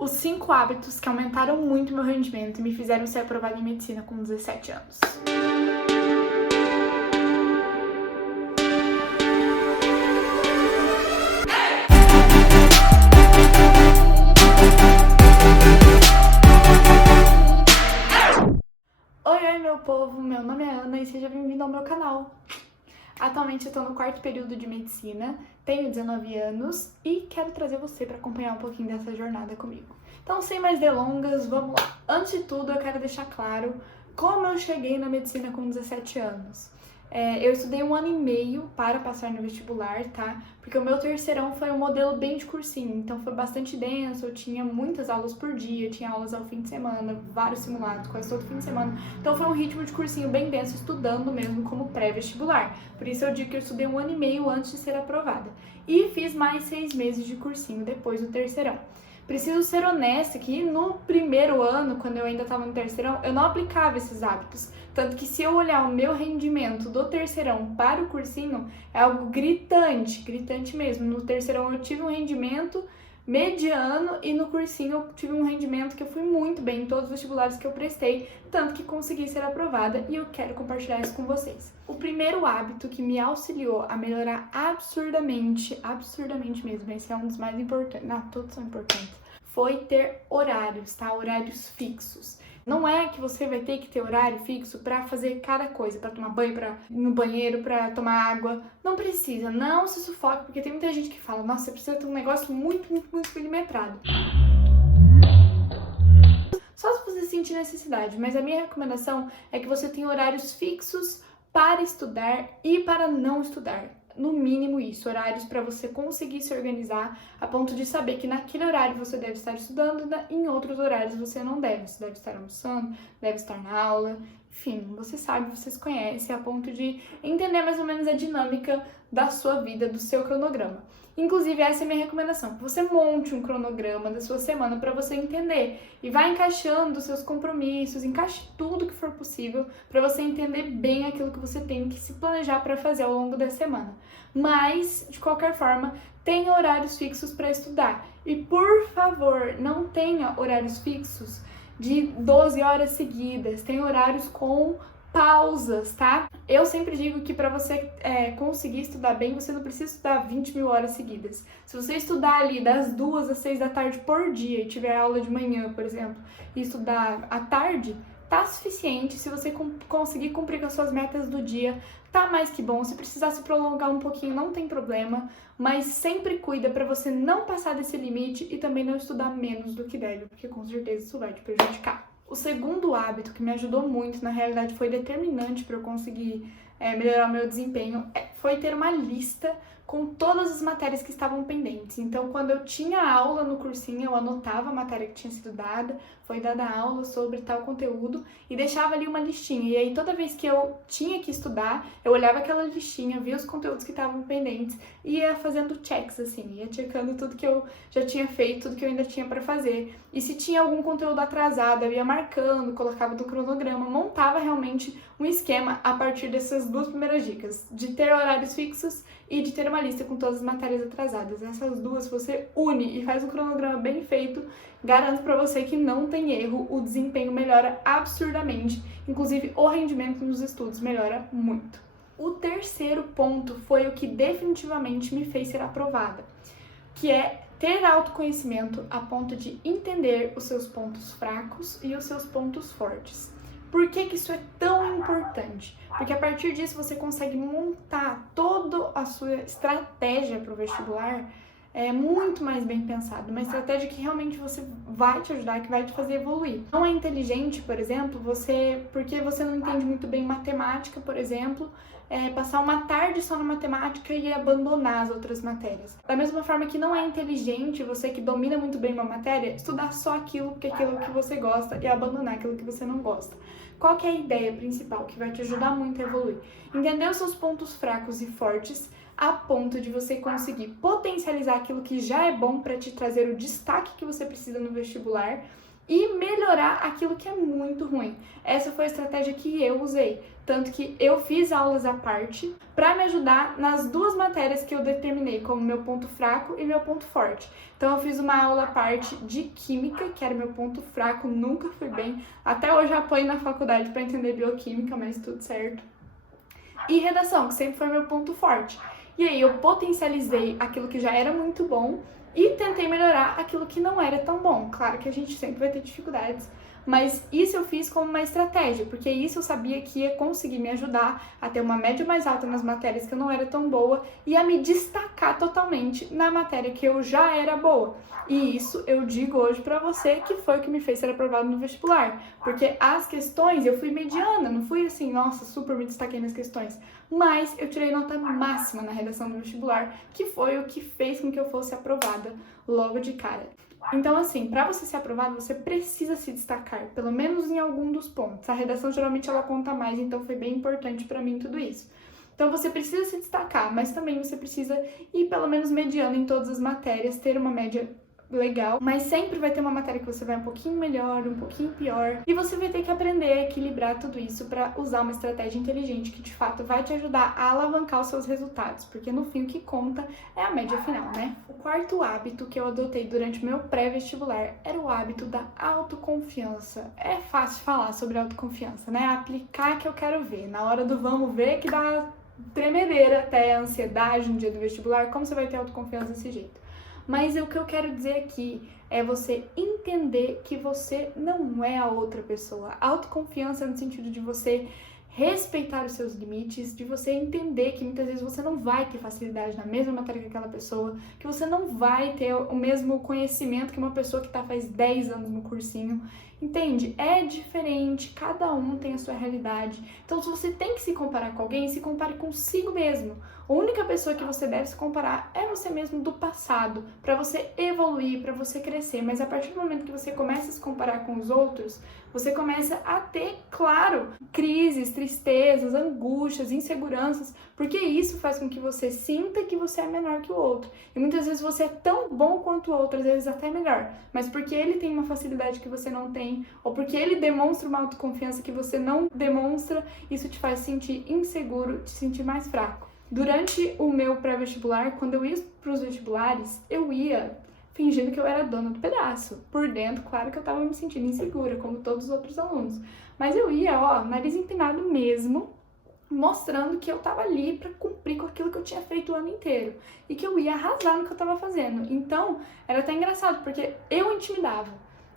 Os 5 hábitos que aumentaram muito meu rendimento e me fizeram ser aprovada em medicina com 17 anos. Oi, meu povo! Meu nome é Ana e seja bem-vindo ao meu canal. Atualmente eu tô no 4º período de medicina, tenho 19 anos e quero trazer você para acompanhar um pouquinho dessa jornada comigo. Então, sem mais delongas, vamos lá! Antes de tudo, eu quero deixar claro como eu cheguei na medicina com 17 anos. Eu estudei 1 ano e meio para passar no vestibular, tá? Porque o meu terceirão foi um modelo bem de cursinho, então foi bastante denso, eu tinha muitas aulas por dia, tinha aulas ao fim de semana, vários simulados, quase todo fim de semana. Então foi um ritmo de cursinho bem denso, estudando mesmo como pré-vestibular. Por isso eu digo que eu estudei 1 ano e meio antes de ser aprovada. E fiz mais 6 meses de cursinho depois do terceirão. Preciso ser honesta que no primeiro ano, quando eu ainda estava no terceirão, eu não aplicava esses hábitos. Tanto que se eu olhar o meu rendimento do terceirão para o cursinho, é algo gritante, gritante mesmo. No terceirão eu tive um rendimento mediano e no cursinho eu tive um rendimento que eu fui muito bem em todos os vestibulares que eu prestei, tanto que consegui ser aprovada e eu quero compartilhar isso com vocês. O primeiro hábito que me auxiliou a melhorar absurdamente mesmo, esse é um dos mais importantes, todos são importantes, foi ter horários, tá? Horários fixos. Não é que você vai ter que ter horário fixo para fazer cada coisa, para tomar banho, para ir no banheiro, para tomar água. Não precisa, não se sufoque, porque tem muita gente que fala, nossa, você precisa ter um negócio muito milimetrado. Só se você sentir necessidade, mas a minha recomendação é que você tenha horários fixos para estudar e para não estudar. No mínimo isso, horários para você conseguir se organizar a ponto de saber que naquele horário você deve estar estudando, em outros horários você não deve. Você deve estar almoçando, deve estar na aula, enfim, você sabe, você se conhece a ponto de entender mais ou menos a dinâmica da sua vida, do seu cronograma. Inclusive, essa é a minha recomendação, que você monte um cronograma da sua semana para você entender e vá encaixando os seus compromissos, encaixe tudo que for possível para você entender bem aquilo que você tem que se planejar para fazer ao longo da semana. Mas, de qualquer forma, tenha horários fixos para estudar. E, por favor, não tenha horários fixos de 12 horas seguidas, tenha horários com pausas, tá? Eu sempre digo que para você conseguir estudar bem, você não precisa estudar 20 mil horas seguidas. Se você estudar ali das 2 às 6 da tarde por dia e tiver aula de manhã, por exemplo, e estudar à tarde, tá suficiente. Se você conseguir cumprir com as suas metas do dia, tá mais que bom. Se precisar se prolongar um pouquinho, não tem problema, mas sempre cuida para você não passar desse limite e também não estudar menos do que deve, porque com certeza isso vai te prejudicar. O segundo hábito que me ajudou muito, na realidade foi determinante para eu conseguir melhorar o meu desempenho, foi ter uma lista com todas as matérias que estavam pendentes. Então, quando eu tinha aula no cursinho, eu anotava a matéria que tinha sido dada, foi dada aula sobre tal conteúdo e deixava ali uma listinha. E aí, toda vez que eu tinha que estudar, eu olhava aquela listinha, via os conteúdos que estavam pendentes e ia fazendo checks, assim, ia checando tudo que eu já tinha feito, tudo que eu ainda tinha para fazer. E se tinha algum conteúdo atrasado, eu ia marcando, colocava no cronograma, montava realmente um esquema a partir dessas 2 primeiras dicas, de ter horários fixos e de ter uma lista com todas as matérias atrasadas. Essas duas você une e faz um cronograma bem feito, garanto para você que não tem erro, o desempenho melhora absurdamente, inclusive o rendimento nos estudos melhora muito. O terceiro ponto foi o que definitivamente me fez ser aprovada, que é ter autoconhecimento a ponto de entender os seus pontos fracos e os seus pontos fortes. Por que isso é tão importante? Porque a partir disso você consegue montar toda a sua estratégia para o vestibular muito mais bem pensado, uma estratégia que realmente você vai te ajudar, que vai te fazer evoluir. Não é inteligente, por exemplo, porque você não entende muito bem matemática, por exemplo, passar uma tarde só na matemática e abandonar as outras matérias. Da mesma forma que não é inteligente você que domina muito bem uma matéria, estudar só aquilo porque é aquilo que você gosta e abandonar aquilo que você não gosta. Qual que é a ideia principal que vai te ajudar muito a evoluir? Entender os seus pontos fracos e fortes a ponto de você conseguir potencializar aquilo que já é bom para te trazer o destaque que você precisa no vestibular e melhorar aquilo que é muito ruim. Essa foi a estratégia que eu usei, tanto que eu fiz aulas à parte para me ajudar nas duas matérias que eu determinei como meu ponto fraco e meu ponto forte. Então eu fiz uma aula à parte de química, que era meu ponto fraco, nunca fui bem, até hoje eu apanho na faculdade para entender bioquímica, mas tudo certo. E redação, que sempre foi meu ponto forte. E aí eu potencializei aquilo que já era muito bom e tentei melhorar aquilo que não era tão bom. Claro que a gente sempre vai ter dificuldades, mas isso eu fiz como uma estratégia, porque isso eu sabia que ia conseguir me ajudar a ter uma média mais alta nas matérias que eu não era tão boa e a me destacar totalmente na matéria que eu já era boa. E isso eu digo hoje pra você que foi o que me fez ser aprovado no vestibular, porque as questões eu fui mediana, não fui assim, nossa, super me destaquei nas questões, mas eu tirei nota máxima na redação do vestibular, que foi o que fez com que eu fosse aprovada logo de cara. Então, assim, para você ser aprovado, você precisa se destacar, pelo menos em algum dos pontos. A redação geralmente ela conta mais, então foi bem importante para mim tudo isso. Então você precisa se destacar, mas também você precisa ir pelo menos mediano em todas as matérias, ter uma média legal, mas sempre vai ter uma matéria que você vai um pouquinho melhor, um pouquinho pior, e você vai ter que aprender a equilibrar tudo isso para usar uma estratégia inteligente que de fato vai te ajudar a alavancar os seus resultados, porque no fim o que conta é a média final, né? O quarto hábito que eu adotei durante o meu pré-vestibular era o hábito da autoconfiança. É fácil falar sobre autoconfiança, né? Aplicar que eu quero ver, na hora do vamos ver que dá tremedeira até a ansiedade no dia do vestibular, como você vai ter autoconfiança desse jeito? Mas o que eu quero dizer aqui é você entender que você não é a outra pessoa. A autoconfiança é no sentido de você respeitar os seus limites, de você entender que muitas vezes você não vai ter facilidade na mesma matéria que aquela pessoa, que você não vai ter o mesmo conhecimento que uma pessoa que está faz 10 anos no cursinho. Entende? É diferente, cada um tem a sua realidade. Então, se você tem que se comparar com alguém, se compare consigo mesmo. A única pessoa que você deve se comparar é você mesmo do passado, para você evoluir, para você crescer. Mas a partir do momento que você começa a se comparar com os outros, você começa a ter, claro, crises, tristezas, angústias, inseguranças, porque isso faz com que você sinta que você é menor que o outro. E muitas vezes você é tão bom quanto o outro, às vezes até melhor, mas porque ele tem uma facilidade que você não tem, ou porque ele demonstra uma autoconfiança que você não demonstra, isso te faz sentir inseguro, te sentir mais fraco. Durante o meu pré-vestibular, quando eu ia para os vestibulares, eu ia fingindo que eu era dona do pedaço. Por dentro, claro que eu tava me sentindo insegura, como todos os outros alunos. Mas eu ia, ó, nariz empinado mesmo, mostrando que eu tava ali para cumprir com aquilo que eu tinha feito o ano inteiro. E que eu ia arrasar no que eu tava fazendo. Então, era até engraçado, porque eu intimidava.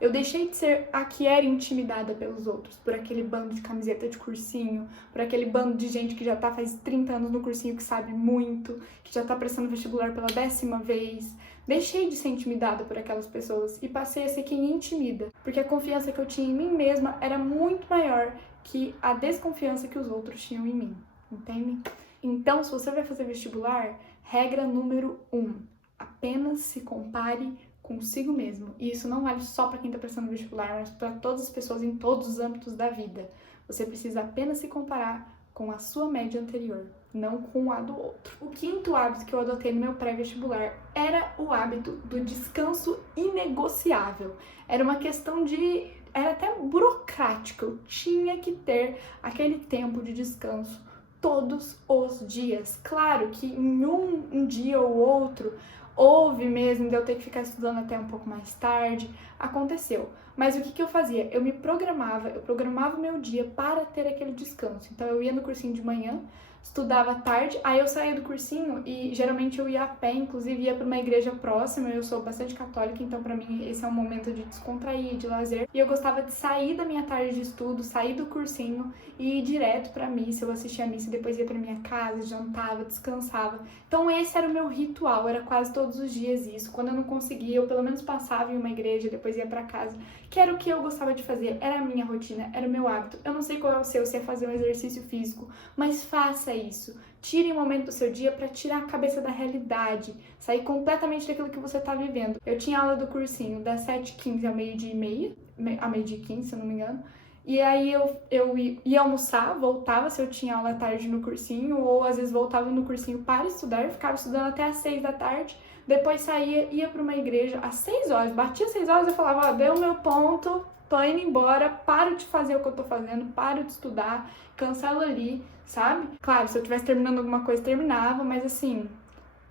Eu deixei de ser a que era intimidada pelos outros, por aquele bando de camiseta de cursinho, por aquele bando de gente que já tá faz 30 anos no cursinho, que sabe muito, que já tá prestando vestibular pela 10ª vez. Deixei de ser intimidada por aquelas pessoas e passei a ser quem intimida, porque a confiança que eu tinha em mim mesma era muito maior que a desconfiança que os outros tinham em mim, entende? Então, se você vai fazer vestibular, regra número 1, apenas se compare consigo mesmo. E isso não vale só para quem está prestando vestibular, mas para todas as pessoas em todos os âmbitos da vida. Você precisa apenas se comparar com a sua média anterior, não com a do outro. O quinto hábito que eu adotei no meu pré-vestibular era o hábito do descanso inegociável. Era uma questão de... era até burocrático. Eu tinha que ter aquele tempo de descanso todos os dias. Claro que em um dia ou outro houve mesmo de eu ter que ficar estudando até um pouco mais tarde, aconteceu. Mas o que eu fazia? Eu programava o meu dia para ter aquele descanso. Então eu ia no cursinho de manhã, estudava à tarde, aí eu saía do cursinho e geralmente eu ia a pé, inclusive ia para uma igreja próxima, eu sou bastante católica, então para mim esse é um momento de descontrair, de lazer. E eu gostava de sair da minha tarde de estudo, sair do cursinho e ir direto para a missa. Eu assistia a missa e depois ia para minha casa, jantava, descansava. Então esse era o meu ritual, era quase todos os dias isso. Quando eu não conseguia, eu pelo menos passava em uma igreja, depois ia para casa, que era o que eu gostava de fazer, era a minha rotina, era o meu hábito. Eu não sei qual é o seu, se é fazer um exercício físico, mas faça isso. Tire um momento do seu dia para tirar a cabeça da realidade, sair completamente daquilo que você está vivendo. Eu tinha aula do cursinho das 7h15 ao meio-dia e meia, a meio-dia e 15, se eu não me engano, E aí eu ia almoçar, voltava se eu tinha aula à tarde no cursinho, ou às vezes voltava no cursinho para estudar, eu ficava estudando até às 6 da tarde, depois saía, ia para uma igreja às 6 horas, batia 6 horas, eu falava, ó, deu o meu ponto, tô indo embora, paro de fazer o que eu tô fazendo, paro de estudar, cancelo ali, sabe? Claro, se eu tivesse terminando alguma coisa, terminava, mas assim,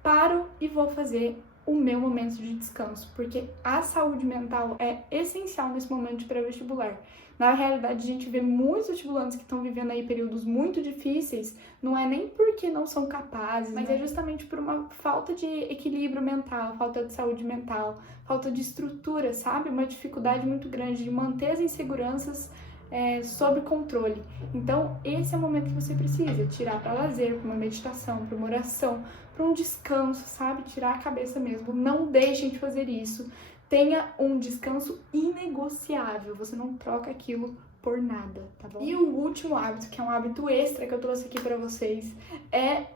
paro e vou fazer o meu momento de descanso, porque a saúde mental é essencial nesse momento de pré-vestibular. Na realidade, a gente vê muitos vestibulantes que estão vivendo aí períodos muito difíceis, não é nem porque não são capazes, mas é justamente por uma falta de equilíbrio mental, falta de saúde mental, falta de estrutura, sabe? Uma dificuldade muito grande de manter as inseguranças sob controle. Então, esse é o momento que você precisa tirar para lazer, para uma meditação, para uma oração, para um descanso, sabe? Tirar a cabeça mesmo. Não deixem de fazer isso. Tenha um descanso inegociável. Você não troca aquilo por nada, tá bom? E o último hábito, que é um hábito extra que eu trouxe aqui pra vocês,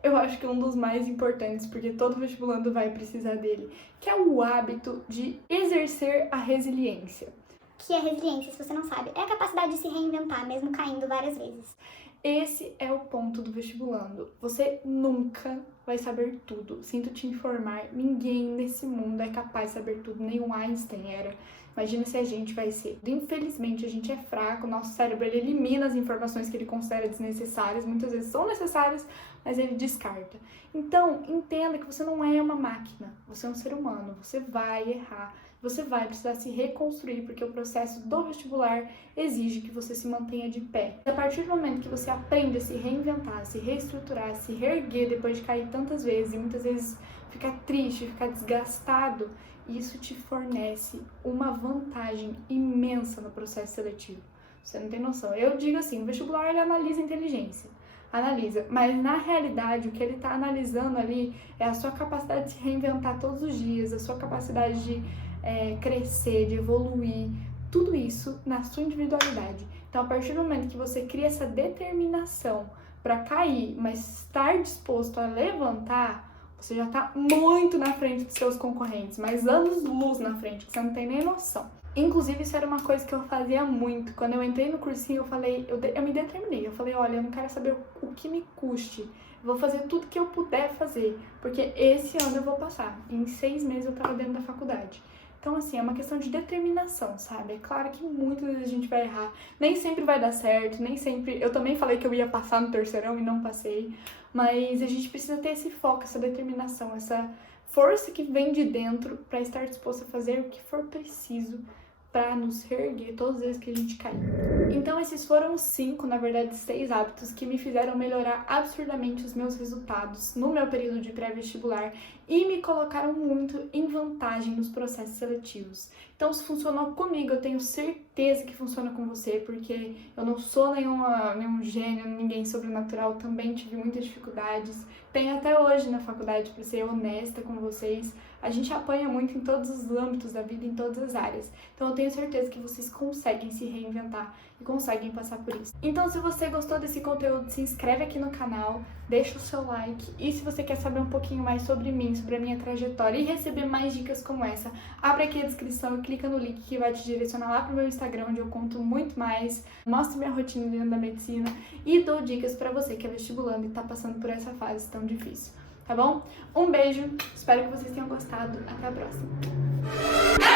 eu acho que um dos mais importantes, porque todo vestibulando vai precisar dele, que é o hábito de exercer a resiliência. Que é resiliência, se você não sabe, é a capacidade de se reinventar, mesmo caindo várias vezes. Esse é o ponto do vestibulando. Você nunca vai saber tudo. Sinto te informar, ninguém nesse mundo é capaz de saber tudo, nem o Einstein era. Imagina se a gente vai ser. Infelizmente, a gente é fraco, nosso cérebro ele elimina as informações que ele considera desnecessárias, muitas vezes são necessárias, mas ele descarta. Então, entenda que você não é uma máquina, você é um ser humano, você vai errar. Você vai precisar se reconstruir, porque o processo do vestibular exige que você se mantenha de pé. A partir do momento que você aprende a se reinventar, se reestruturar, se reerguer depois de cair tantas vezes, e muitas vezes ficar triste, ficar desgastado, isso te fornece uma vantagem imensa no processo seletivo. Você não tem noção. Eu digo assim, o vestibular ele analisa a inteligência. Analisa, mas na realidade o que ele está analisando ali é a sua capacidade de se reinventar todos os dias, a sua capacidade de crescer, de evoluir, tudo isso na sua individualidade. Então, a partir do momento que você cria essa determinação para cair, mas estar disposto a levantar, você já está muito na frente dos seus concorrentes, mas anos-luz na frente, que você não tem nem noção. Inclusive, isso era uma coisa que eu fazia muito. Quando eu entrei no cursinho, eu falei, eu me determinei. Eu falei, olha, eu não quero saber o que me custe. Eu vou fazer tudo que eu puder fazer, porque esse ano eu vou passar. Em 6 meses eu estava dentro da faculdade. Então, assim, é uma questão de determinação, sabe? É claro que muitas vezes a gente vai errar, nem sempre vai dar certo, nem sempre... Eu também falei que eu ia passar no terceirão e não passei, mas a gente precisa ter esse foco, essa determinação, essa força que vem de dentro para estar disposto a fazer o que for preciso para nos reerguer todas as vezes que a gente cair. Então esses foram 5, na verdade 6 hábitos que me fizeram melhorar absurdamente os meus resultados no meu período de pré-vestibular e me colocaram muito em vantagem nos processos seletivos. Então se funcionou comigo, eu tenho certeza que funciona com você, porque eu não sou nenhum gênio, ninguém sobrenatural, também tive muitas dificuldades, tenho até hoje na faculdade, para ser honesta com vocês. A gente apanha muito em todos os âmbitos da vida, em todas as áreas. Então eu tenho certeza que vocês conseguem se reinventar e conseguem passar por isso. Então se você gostou desse conteúdo, se inscreve aqui no canal, deixa o seu like. E se você quer saber um pouquinho mais sobre mim, sobre a minha trajetória e receber mais dicas como essa, abre aqui a descrição e clica no link que vai te direcionar lá pro meu Instagram, onde eu conto muito mais, mostro minha rotina dentro da medicina e dou dicas pra você que é vestibulando e tá passando por essa fase tão difícil. Tá bom? Um beijo, espero que vocês tenham gostado. Até a próxima!